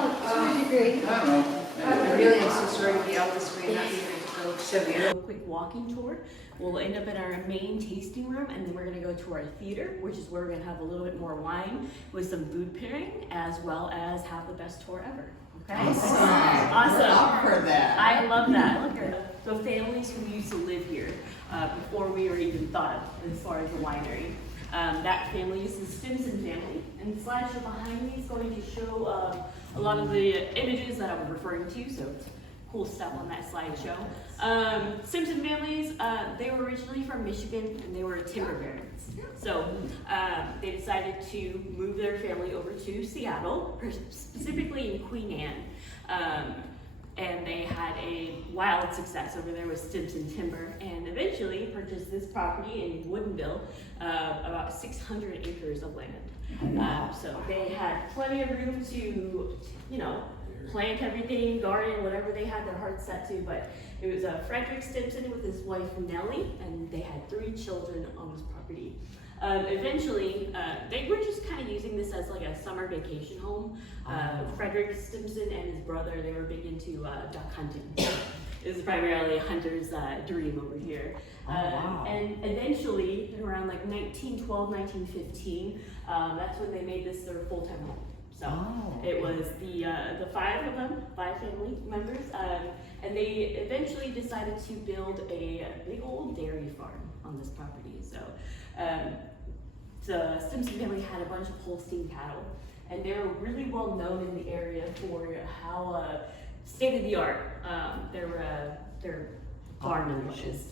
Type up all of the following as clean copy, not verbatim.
To a degree. I don't know. I really am so sorry to be out this way and not be able to go. So we have a quick walking tour. We'll end up in our main tasting room, and then we're gonna go to our theater, which is where we're gonna have a little bit more wine with some food pairing, as well as have the best tour ever. Okay? Awesome. Awesome. I've heard that. I love that. Look at the families who used to live here before we were even thought of as far as the winery. That family is the Stimson family, and the slideshow behind me is going to show a lot of the images that I was referring to, so it's cool stuff on that slideshow. Stimson families, they were originally from Michigan, and they were timber barons. So they decided to move their family over to Seattle, specifically in Queen Anne. And they had a wild success over there with Stimson Timber, and eventually purchased this property in Woodinville, about 600 acres of land. So they had plenty of room to, plant everything, garden, whatever they had their heart set to. But it was Frederick Stimson with his wife Nellie, and they had 3 children on this property. Eventually, they were just kind of using this as like a summer vacation home. Frederick Stimson and his brother, they were big into duck hunting. It was primarily a hunter's dream over here. And eventually, around like 1912, 1915, that's when they made this their full-time home. So it was the 5 of them, 5 family members, and they eventually decided to build a big old dairy farm on this property. So the Stimson family had a bunch of Holstein cattle, and they're really well known in the area for how state of the art their farming was.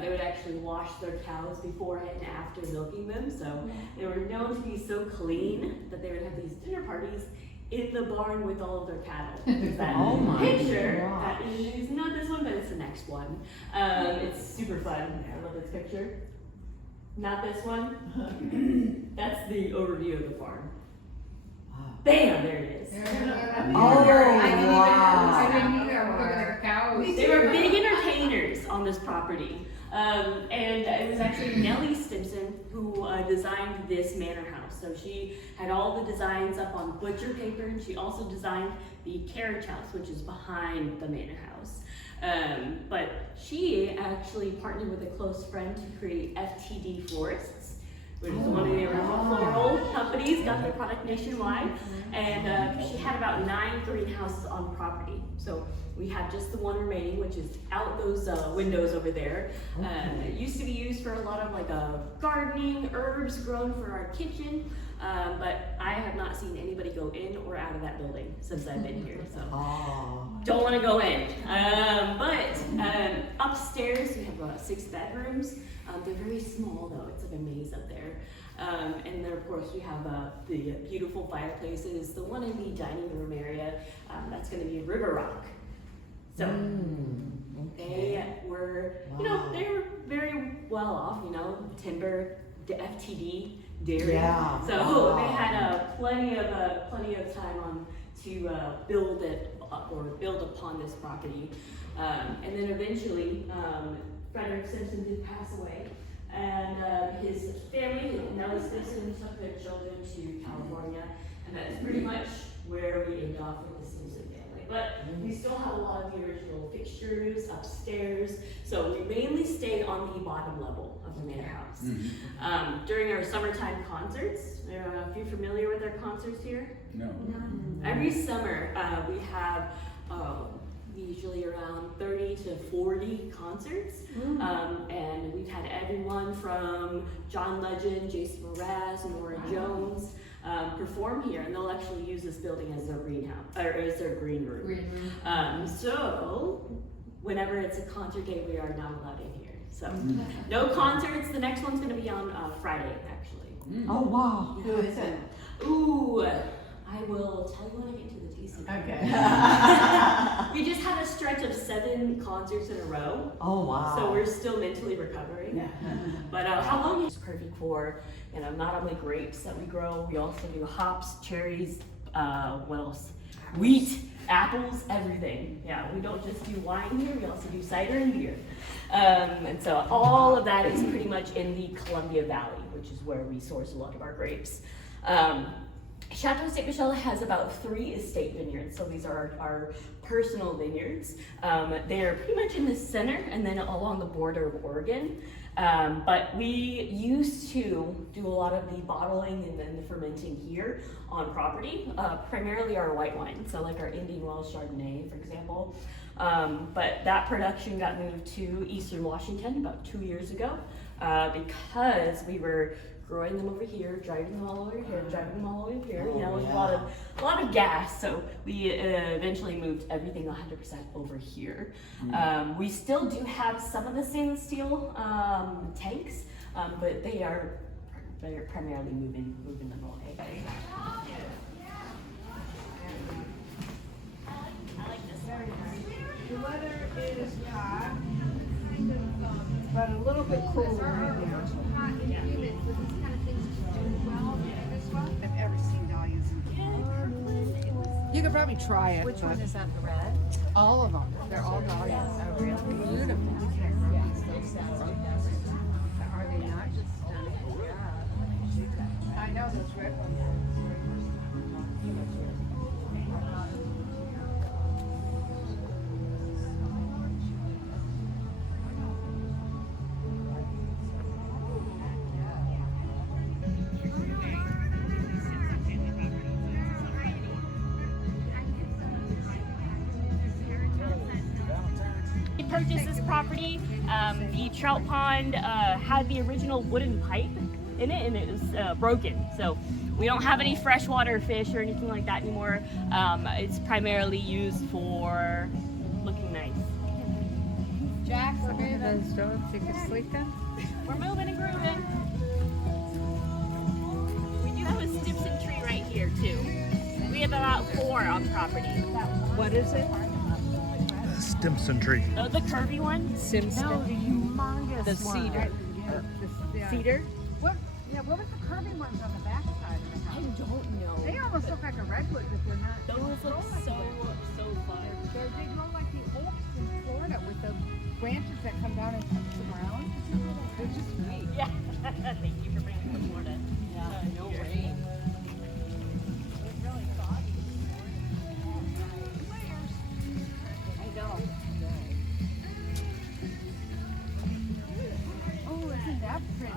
They would actually wash their cows before and after milking them, so they were known to be so clean that they would have these dinner parties in the barn with all of their cattle. There's that picture that is not this one, but it's the next one. It's super fun. I love this picture. Not this one. That's the overview of the farm. Bam! There it is. They were big entertainers on this property. And it was actually Nellie Stimson who designed this manor house. So she had all the designs up on butcher paper, and she also designed the carriage house, which is behind the manor house. But she actually partnered with a close friend to create FTD Florists, which is one of the original floral companies, got their product nationwide. And she had about 9 greenhouses on property. So we have just the one remaining, which is out those windows over there. It used to be used for a lot of like gardening, herbs grown for our kitchen. But I have not seen anybody go in or out of that building since I've been here, so don't want to go in. But upstairs we have 6 bedrooms. They're very small though, it's like a maze up there. And then of course we have the beautiful fireplaces. The one in the dining room area, that's going to be River Rock. So they were, they were very well off, timber, the FTD, dairy. So they had plenty of time to build it or build upon this property. And then eventually, Frederick Stimson did pass away, and his family, Nellie Stimson, took their children to California, and that's pretty much where we end off with the Stimson family. But we still have a lot of the original fixtures upstairs, so we mainly stay on the bottom level of the manor house. During our summertime concerts, are you familiar with our concerts here? No. Every summer we have usually around 30 to 40 concerts, and we've had everyone from John Legend, Jason Mraz, Nora Jones perform here, and they'll actually use this building as their greenhouse or as their green room. So whenever it's a concert day, we are not allowed in here. So no concerts. The next one's going to be on Friday, actually. Oh wow! Yeah. Who is it? Ooh, I will tell you when I get to the tasting. Okay. We just had a stretch of 7 concerts in a row. Oh wow! So we're still mentally recovering. But how long is perfect for not only grapes that we grow, we also do hops, cherries, what else? Wheat, apples, everything. Yeah, we don't just do wine here, we also do cider and beer. And so all of that is pretty much in the Columbia Valley, which is where we source a lot of our grapes. Chateau Ste Michelle has about 3 estate vineyards, so these are our personal vineyards. They are pretty much in the center and then along the border of Oregon. But we used to do a lot of the bottling and then the fermenting here on property, primarily our white wine, so like our Indian Wells Chardonnay, for example. But that production got moved to Eastern Washington about 2 years ago because we were growing them over here, driving them all over here, driving them all over here. You know, with a lot of gas. So we eventually moved everything 100% over here. We still do have some of the stainless steel tanks, but they're primarily moving them away. I like this. The weather is hot, but a little bit cooler right now. Hot and humid for these kind of things to do well. This one? I've ever seen dahlias. You could probably try it. Which one is that, the red? All of them. They're all dahlias. Oh, really? Beautiful. Yeah, so sad. Are they not just stunning? Yeah. I know those red ones. We purchased this property. The trout pond had the original wooden pipe in it, and it was broken. So we don't have any freshwater fish or anything like that anymore. It's primarily used for looking nice. Jack, we're moving. So you can sleep then? We're moving and grooving. We do have a Stimson tree right here too. We have about 4 on property. What is it? Stimson tree. Oh, the curvy one? Simpson. No, the humongous The cedar. Cedar? What? Yeah. What was the curvy ones on the back side of the I house? don't know. They almost look like a redwood, but they're not. Those look so fun. They grow like the oaks in Florida with the branches that come down and touch the ground. They're just great. Yeah. Thank you for bringing them to Florida. Yeah. No rain. It's really foggy. I know. Oh, isn't that pretty?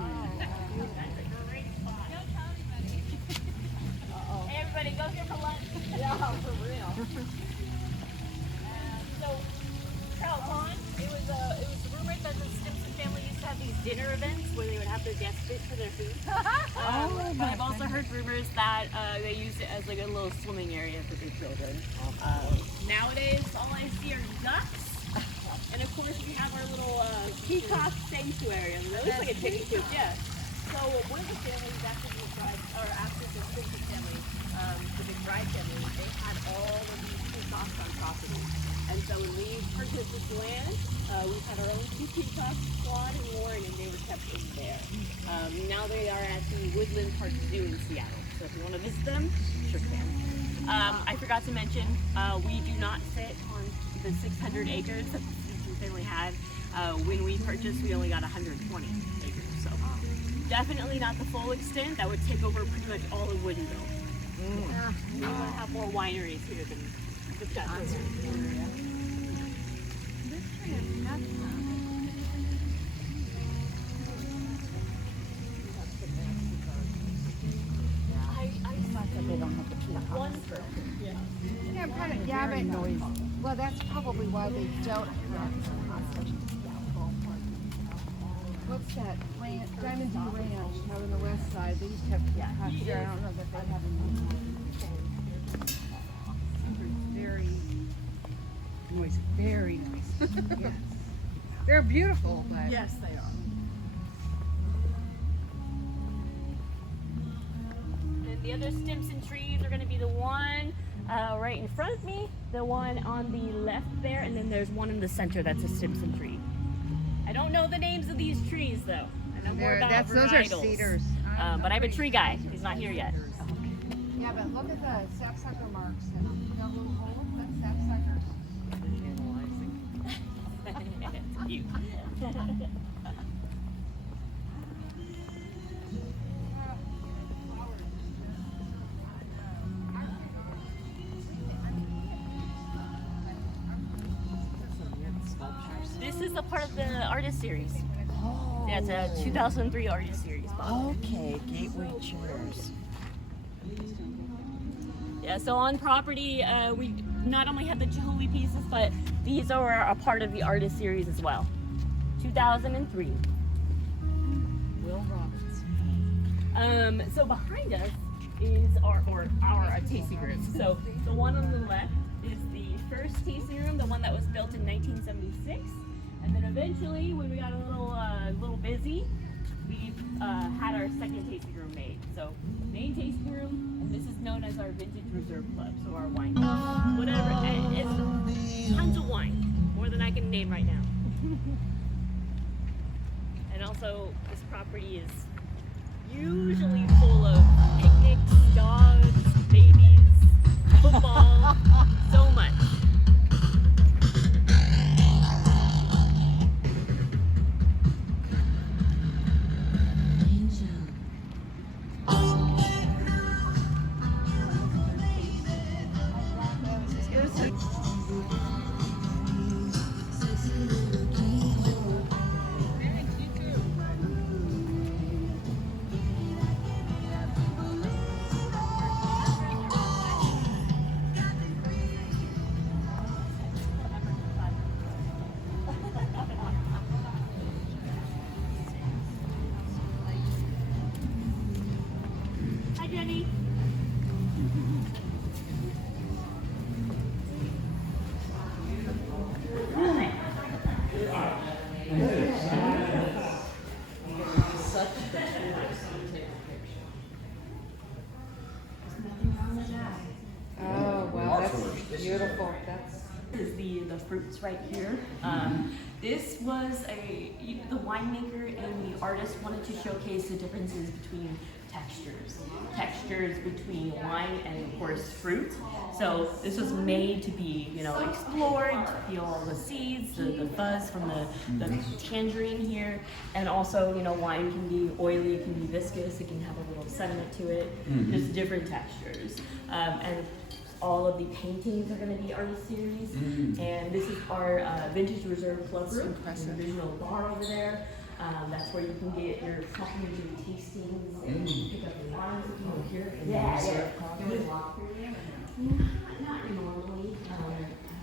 Hey everybody, go here for lunch. Yeah, for real. So, trout pond. It was rumored that the Stimson family used to have these dinner events where they would have their guests fish for their food. But I've also heard rumors that they used it as like a little swimming area for their children. Nowadays, all I see are ducks. And of course, we have our little peacock sanctuary. I mean, that looks like a chicken coop, yeah. So one of the families after the bride, or after the Stimson family, the McBride family, they had all of these peacocks on property. And so when we purchased this land, we had our own 2 peacocks, Claude and Warren, and they were kept in there. Now they are at the Woodland Park Zoo in Seattle. So if you want to visit them, sure can. I forgot to mention, we do not sit on the 600 acres that the Stimson family had. When we purchased, we only got 120 acres. So definitely not the full extent. That would take over pretty much all of Woodinville. We want to have more wineries here than the Chateau area. This tree is nuts. They don't have the peacocks. Yeah, kind of. Yeah, but noisy. Well, that's probably why they don't have. What's that? Diamond View Ranch out on the west side. They used to have peacocks there. I don't know that they have any. Very noisy. Very noisy. Yes. They're beautiful, but Yes, they are. And the other Stimson trees are going to be the one right in front of me, the one on the left there, and then there's one in the center that's a Stimson tree. I don't know the names of these trees though. I know more about those are varietals. cedars. But I'm a tree guy. He's not here yet. Yeah, but look at the sapsucker marks and the little hole. That's sapsuckers. It's cute. This is a part of the artist series. Oh. Yeah, it's a 2003 artist series. Bob. Okay, gateway chairs. Yeah, so on property, we not only have the jewelry pieces, but these are a part of the artist series as well. 2003. Will Roberts. So behind us is our tasting room. So the one on the left is the first tasting room, the one that was built in 1976. And then eventually, when we got a little busy, we had our second tasting room made. So main tasting room, and this is known as our Vintage Reserve Club. So our wine, whatever, and it's tons of wine, more than I can name right now. And also, this property is usually full of picnics, dogs, babies, football, so much. Hi, Jenny. Oh, wow, that's beautiful. This is the fruits right here. This was the winemaker and the artist wanted to showcase the differences between textures between wine and of course fruit. So this was made to be, explored, to feel all the seeds, the fuzz from the tangerine here, and also, wine can be oily, it can be viscous, it can have a little sediment to it, just different textures. And all of the paintings are going to be artist series, and this is our Vintage Reserve Club room. There's an original bar over there. That's where you can get your complimentary tastings and pick up your wines if you want here. Not normally. I don't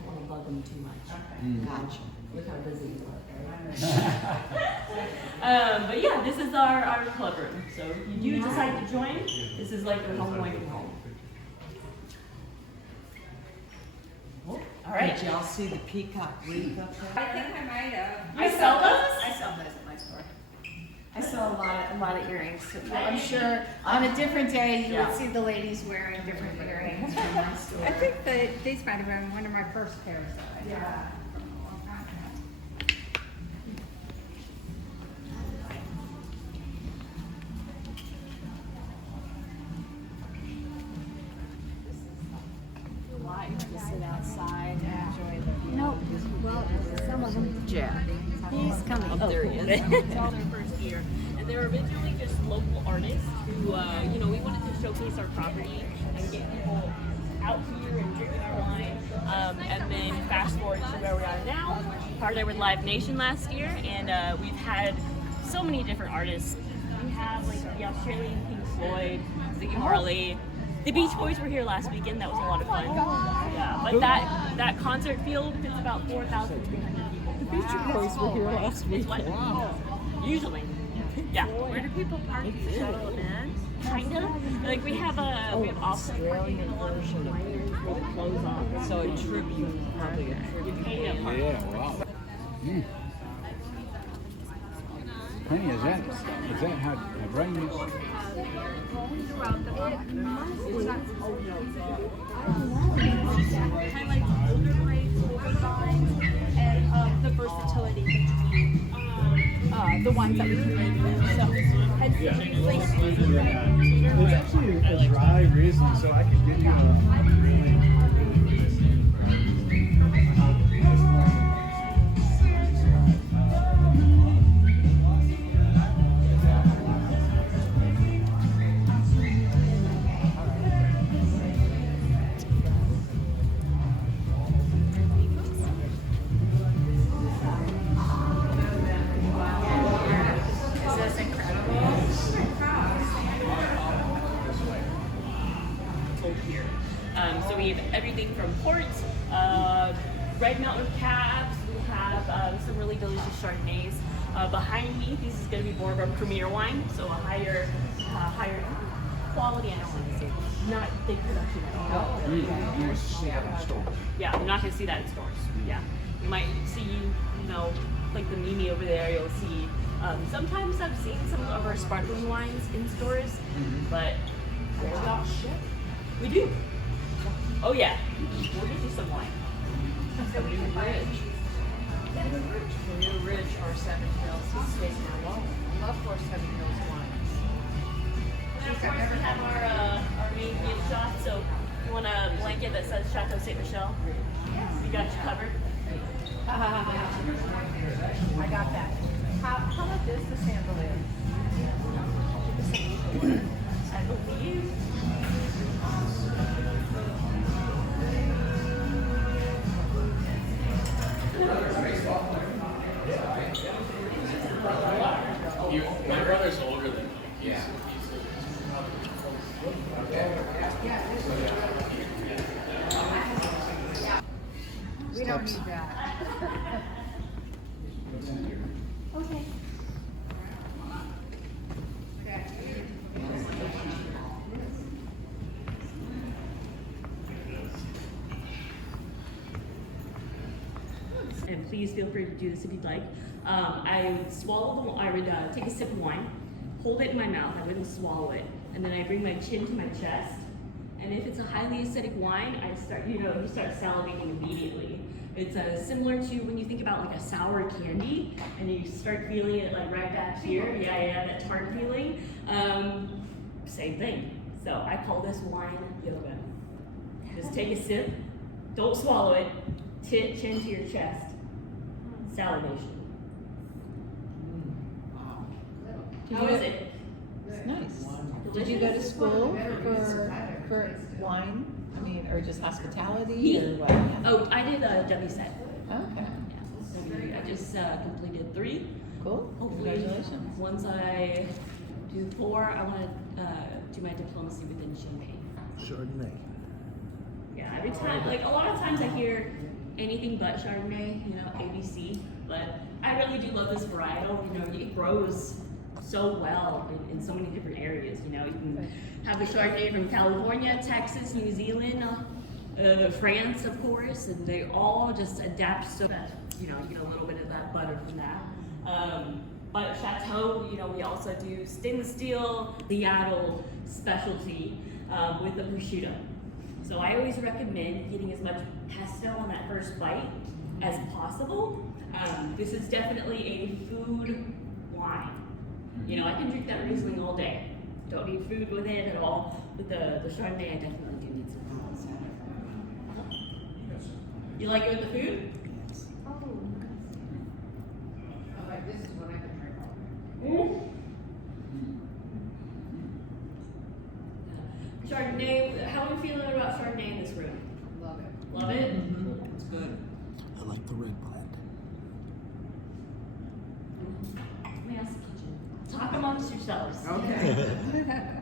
want to bug them too much. Gotcha. Look how busy you are. But yeah, this is our club room. So if you do decide to join, this is like your home away from home. All right. Did y'all see the peacock wreath up there? I think I might have. You sell those? I sell those at my store. I sell a lot of earrings. So I'm sure on a different day you would see the ladies wearing different earrings from my store. I think that these might have been one of my first pairs that I had. To sit outside and enjoy the view. No, well, some of them. Jack. He's coming. Oh, there he is. It's all their first year. And they were originally just local artists who, we wanted to showcase our property and get people out here and drinking our wine. And then fast forward to where we are now. Partnered with Live Nation last year, and we've had so many different artists. We have like the Australian Pink Floyd, Ziggy Marley. The Beach Boys were here last weekend. That was a lot of fun. Yeah, but that concert field fits about 4,300 people. The Beach Boys were here last week. Wow. Usually. Yeah. Where do people park at the Chateau Ste? Kind of. Like we have Australian version of it. where the clothes off. So a tribute, probably a You tribute. pay a park. Yeah, wow. Honey, is that how rain is? Highlights older grades, older vines, and the versatility between the ones that we can make. So, it's usually There's actually a dry reason, so I could get you port, red mountain cabs. We have some really delicious Chardonnays. Behind me, this is going to be more of a premier wine, so a higher quality. I don't want to say not big production at all. You see that in stores. Yeah, you're not going to see that in stores. Yeah, you might see, like the Mimi over there. You'll see. Sometimes I've seen some of our sparkling wines in stores, but we do. Oh yeah, we'll get you some wine. So we rich. When you're rich, our Seven Hills is taking our loan. I love our Seven Hills wines. And of course, we have our main game shot. So if you want a blanket that says Chateau Ste Michelle, we got you covered. I got that. How much is the chandelier? I believe. My brother's older than me. Yeah. We don't need that. Okay. And please feel free to do this if you'd like. I would take a sip of wine, hold it in my mouth, I wouldn't swallow it, and then I bring my chin to my chest. And if it's a highly acidic wine, you start salivating immediately. It's similar to when you think about like a sour candy, and you start feeling it like right back here. Yeah, that tart feeling. Same thing. So I call this wine yoga. Just take a sip, don't swallow it, chin to your chest, salivation. How is it? It's nice. Did you go to school for wine? I mean, or just hospitality or what? Oh, I did a WSET. Okay. Yeah, I just completed 3. Cool. Hopefully, Congratulations. once I do 4, I want to do my diplomacy within Champagne. Chardonnay. Yeah, every time, like a lot of times I hear anything but Chardonnay, ABC, but I really do love this varietal. It grows so well in so many different areas. You can have a Chardonnay from California, Texas, New Zealand, France, of course, and they all just adapt so that, you get a little bit of that butter from that. But Chateau, we also do stainless steel, Seattle specialty with the prosciutto. So I always recommend getting as much pesto on that first bite as possible. This is definitely a food wine. I can drink that Riesling all day. Don't need food with it at all. But the Chardonnay, I definitely do need some food. You like it with the food? This is what I can drink all Chardonnay, how are we feeling about Chardonnay in this room? Love it. Love it? It's good. I like the red blend. Let me ask the kitchen. Talk amongst yourselves. Okay.